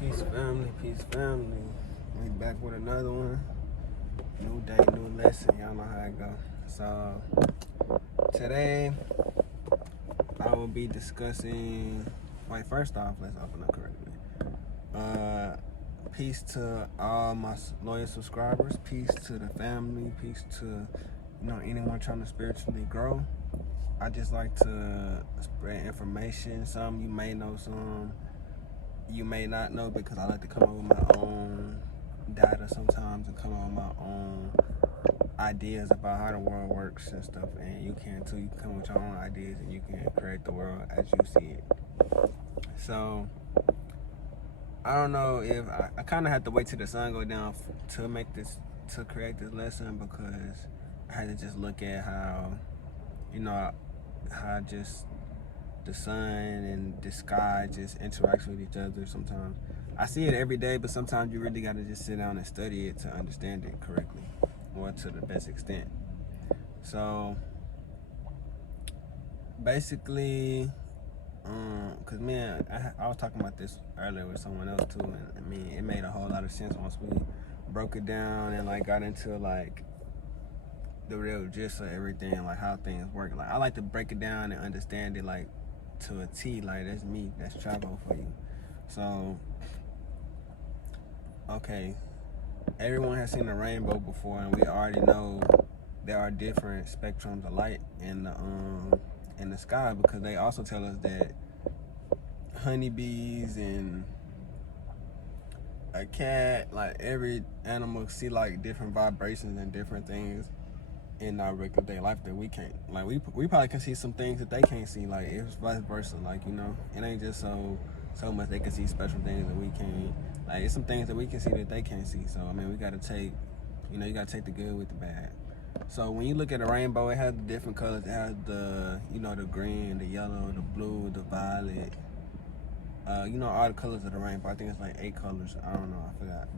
Peace family. We back with another one. New day, new lesson. Y'all know how it go. So today I will be discussing. Wait, first off, let's open up correctly. Peace to all my loyal subscribers. Peace to the family. Peace to anyone trying to spiritually grow. I just like to spread information. Some you may know, some you may not know, because I like to come up with my own data sometimes and come up with my own ideas about how the world works and stuff. And you can too. You can come with your own ideas and you can create the world as you see it. So I don't know if I kind of had to wait till the sun go down to create this lesson, because I had to just look at how how just the sun and the sky just interacts with each other sometimes. I see it every day, but sometimes you really got to just sit down and study it to understand it correctly, or to the best extent. So basically, cause man, I was talking about this earlier with someone else too, and I mean it made a whole lot of sense once we broke it down and like got into like the real gist of everything, like how things work. Like I like to break it down and understand it like to a T. Like that's me, that's Chavo for you. So okay, everyone has seen a rainbow before, and we already know there are different spectrums of light in the sky, because they also tell us that honeybees and a cat, like every animal, see like different vibrations and different things in our regular day life that we can't. Like we probably can see some things that they can't see. Like it's vice versa. Like it ain't just so much they can see special things that we can't. Like it's some things that we can see that they can't see. So I mean, we gotta take, you gotta take the good with the bad. So when you look at a rainbow, it has the different colors. It has the the green, the yellow, the blue, the violet. All the colors of the rainbow. I think it's like 8 colors. I don't know. I forgot.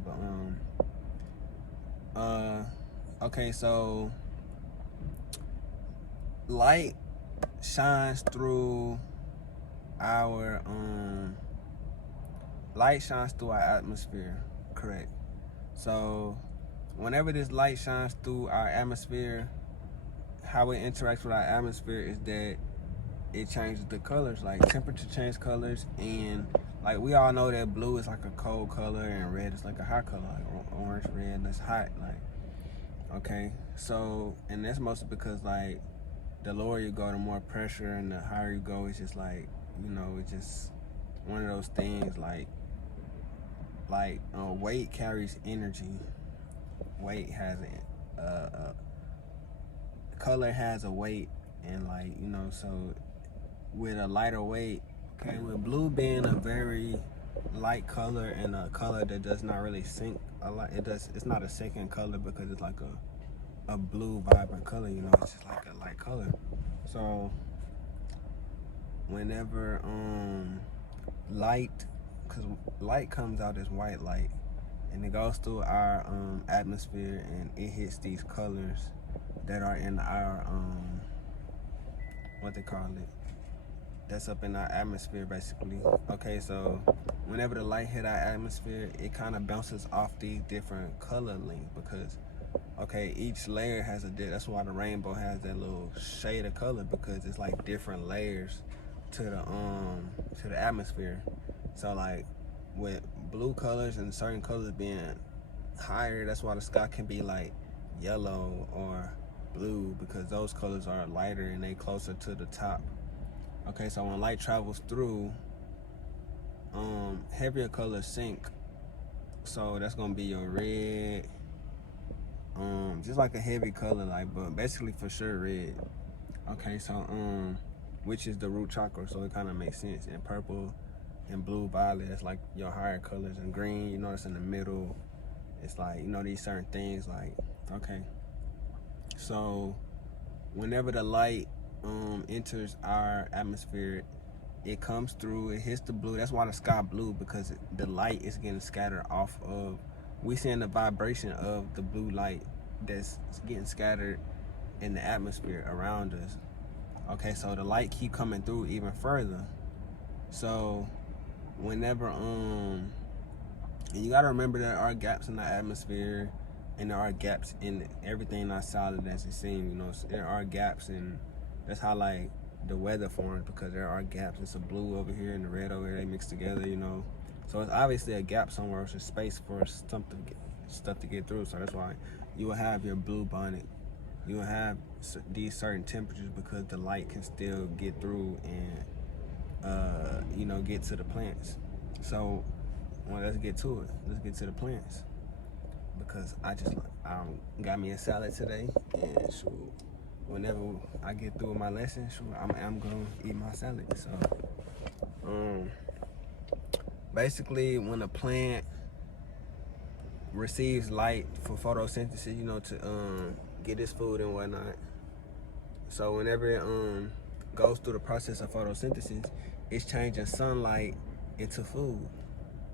But okay, so light shines through our atmosphere, correct? So whenever this light shines through our atmosphere, how it interacts with our atmosphere is that it changes the colors. Like temperature change colors, and like we all know that blue is like a cold color and red is like a hot color, like orange, red, that's hot. Like okay, so and that's mostly because like the lower you go, the more pressure, and the higher you go, it's just like it's just one of those things. Like weight carries energy. Weight has color has a weight, and like so with a lighter weight, okay, with blue being a very light color and a color that does not really sink a lot, it's not a second color because it's like a blue vibrant color, it's just like a light color. So whenever light, because light comes out as white light, and it goes through our atmosphere, and it hits these colors that are in our what they call it, that's up in our atmosphere basically. Okay, so whenever the light hit our atmosphere, it kind of bounces off these different color links, because okay, each layer has that's why the rainbow has that little shade of color, because it's like different layers to the atmosphere. So like with blue colors and certain colors being higher, that's why the sky can be like yellow or blue, because those colors are lighter and they closer to the top. Okay, so when light travels through, heavier colors sink. So that's gonna be your red, just like a heavy color, like, but basically for sure red. Okay, so which is the root chakra, so it kind of makes sense. And purple and blue, violet, it's like your higher colors. And green, it's in the middle. It's like these certain things, like okay. So whenever the light enters our atmosphere, it comes through, it hits the blue. That's why the sky blue, because the light is getting scattered off of, we seeing the vibration of the blue light that's getting scattered in the atmosphere around us. Okay, so the light keep coming through even further. So whenever And you gotta remember there are gaps in the atmosphere, and there are gaps in everything not solid as it seems. You know, there are gaps, and that's how like the weather forms, because there are gaps. It's a blue over here and the red over here. They mix together. You know, so it's obviously a gap somewhere. It's a space for stuff to get through. So that's why you will have your blue bonnet. You will have these certain temperatures because the light can still get through and you know, get to the plants. So well, let's get to it. Let's get to the plants, because I got me a salad today, and shoot, whenever I get through with my lesson, shoot, I'm gonna eat my salad. So basically, when a plant receives light for photosynthesis, you know, to get its food and whatnot. So whenever it goes through the process of photosynthesis, it's changing sunlight into food.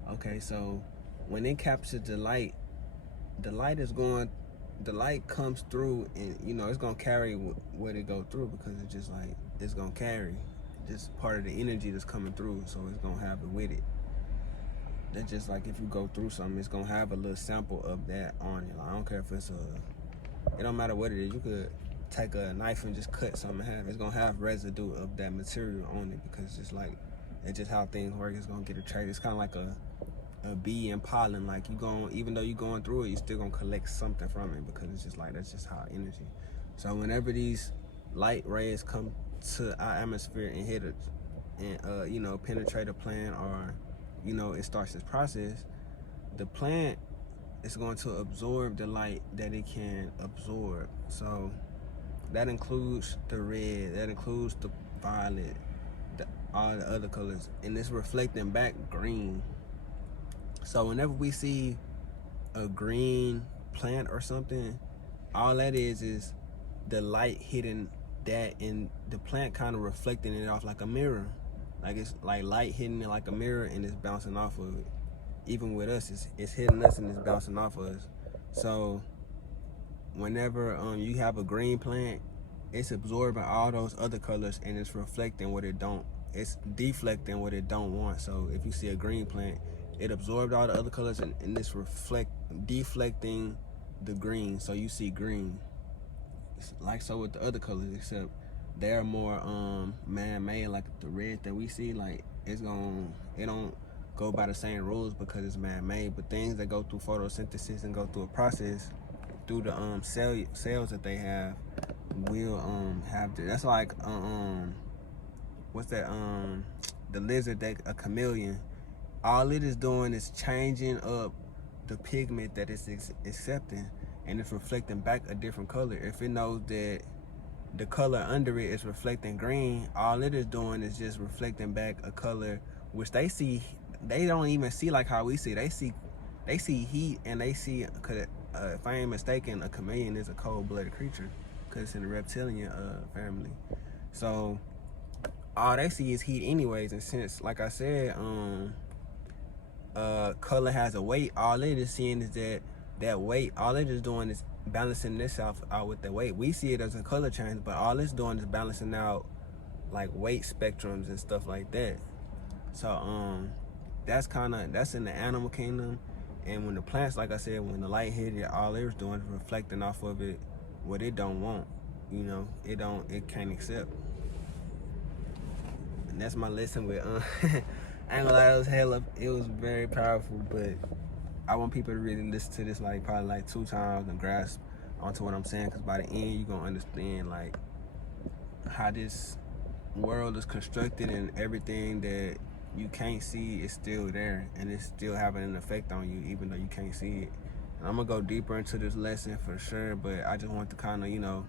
Okay, so when it captures the light comes through, and you know it's gonna carry what it go through, because it's just like it's gonna carry just part of the energy that's coming through, so it's gonna have it with it. That's just like if you go through something, it's gonna have a little sample of that on it. Like, I don't care if it don't matter what it is. You could take a knife and just cut something in half. It's gonna have residue of that material on it, because it's just how things work. It's gonna get a trace. It's kind of like a bee and pollen. Like even though you're going through it, you're still gonna collect something from it, because it's just like that's just how energy. So whenever these light rays come to our atmosphere and hit it, and you know, penetrate a plant, or you know, it starts this process, the plant is going to absorb the light that it can absorb. So that includes the red, that includes the violet, all the other colors, and it's reflecting back green. So whenever we see a green plant or something, all that is the light hitting that, and the plant kind of reflecting it off like a mirror. Like it's like light hitting it like a mirror, and it's bouncing off of it. Even with us, it's hitting us and it's bouncing off of us. So whenever you have a green plant, it's absorbing all those other colors, and it's reflecting what it don't. It's deflecting what it don't want. So if you see a green plant, it absorbed all the other colors, and it's deflecting the green. So you see green. It's like so with the other colors, except they're more man-made. Like the red that we see, like it don't go by the same rules because it's man-made. But things that go through photosynthesis and go through a process through the cells that they have will have that's like what's that the lizard, that a chameleon. All it is doing is changing up the pigment that it's accepting, and it's reflecting back a different color. If it knows that the color under it is reflecting green, all it is doing is just reflecting back a color which they see. They don't even see like how we see. They see heat, and they see, cause if I ain't mistaken, a chameleon is a cold-blooded creature because it's in the reptilian family. So all they see is heat anyways, and since, like I said, color has a weight, all it is seeing is that weight. All it is doing is balancing this out with the weight. We see it as a color change, but all it's doing is balancing out like weight spectrums and stuff like that. So that's in the animal kingdom. And when the plants, like I said, when the light hit it, all it was doing is reflecting off of it what it don't want. You know, it can't accept. And that's my lesson with I ain't gonna lie, it was very powerful, but I want people to really listen to this like probably like 2 times and grasp onto what I'm saying, because by the end you're gonna understand like how this world is constructed, and everything that you can't see is still there, and it's still having an effect on you even though you can't see it. And I'm gonna go deeper into this lesson for sure, but I just want to kind of, you know,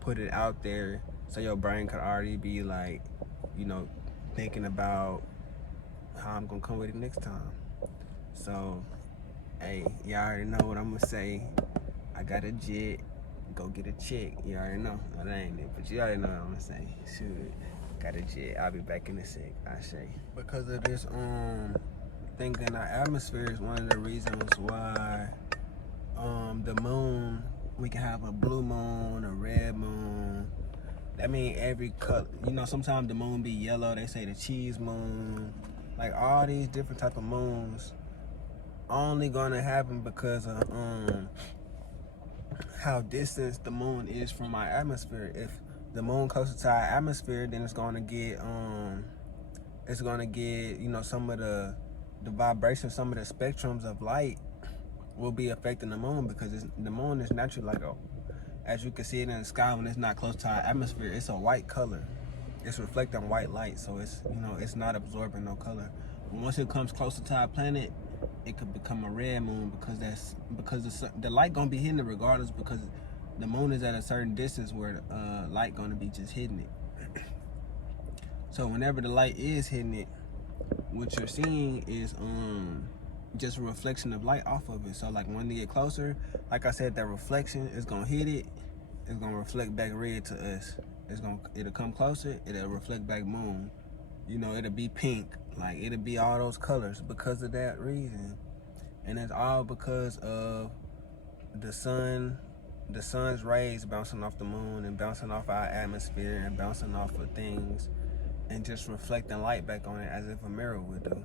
put it out there so your brain could already be like, you know, thinking about how I'm gonna come with it next time. So hey, y'all already know what I'm gonna say. I got a jet, go get a chick. You already know. No, that ain't it, but you already know what I'm gonna say. Shoot, got a jet. I'll be back in a sec, I say. Because of this thing in our atmosphere is one of the reasons why the moon, we can have a blue moon, a red moon. That means every color. You know, sometimes the moon be yellow. They say the cheese moon. Like all these different type of moons only gonna happen because of how distant the moon is from our atmosphere. If the moon closer to our atmosphere, then it's gonna get you know, some of the vibration, some of the spectrums of light will be affecting the moon, because the moon is naturally like a, as you can see it in the sky when it's not close to our atmosphere, it's a white color. It's reflecting white light, so it's, you know, it's not absorbing no color. Once it comes closer to our planet, it could become a red moon, because the light gonna be hitting it regardless, because the moon is at a certain distance where light gonna be just hitting it. So whenever the light is hitting it, what you're seeing is just a reflection of light off of it. So like when they get closer, like I said, that reflection is gonna hit it, it's gonna reflect back red to us. It'll come closer, it'll reflect back moon. You know, it'll be pink, like it'll be all those colors because of that reason. And it's all because of the sun's rays bouncing off the moon and bouncing off our atmosphere and bouncing off of things and just reflecting light back on it as if a mirror would do.